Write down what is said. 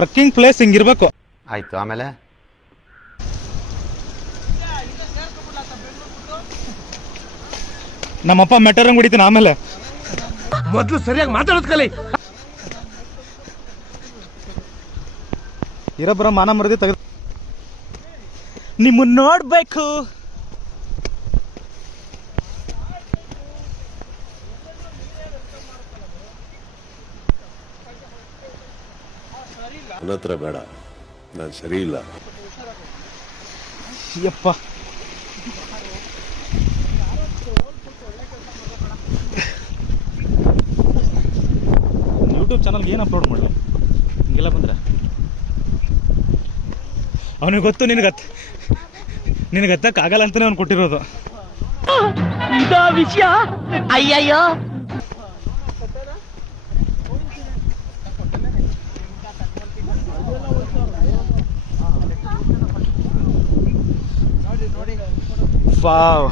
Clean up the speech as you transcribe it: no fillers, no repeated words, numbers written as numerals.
Trekking place ಹಿಂಗಿರ್ಬೇಕು. ಆಯ್ತು, ಆಮೇಲೆ ನಮ್ಮಪ್ಪ ಮೆಟರಂಗ್ ಹೊಡಿತೀನಿ ಆಮೇಲೆ. ಮೊದಲು ಸರಿಯಾಗಿ ಮಾತಾಡೋದ್ ಕಲಿ. ಇರಬ್ಬರ ಮಾನ ಮರದಿ ತೆಗೆದು ನಿಮ್ಮನ್ನ ನೋಡ್ಬೇಕು. ನನ್ನ ಹತ್ರ ಬೇಡ, ನಾನು ಸರಿ ಇಲ್ಲ. ಯಪ್ಪ, ಯೂಟ್ಯೂಬ್ ಚಾನಲ್ಗೆ ಏನು ಅಪ್ಲೋಡ್ ಮಾಡಲಿ ಹಿಂಗೆಲ್ಲ ಬಂದ್ರೆ? ಅವನಿಗೆ ಗೊತ್ತು, ನಿನಗೆ ಹತ್ತಕ್ಕಾಗಲ್ಲ ಅಂತಾನೆ ಅವ್ನು ಕೊಟ್ಟಿರೋದು. ವಿಷಯ ಅಯ್ಯಯ್ಯೋ. ವಾವ್.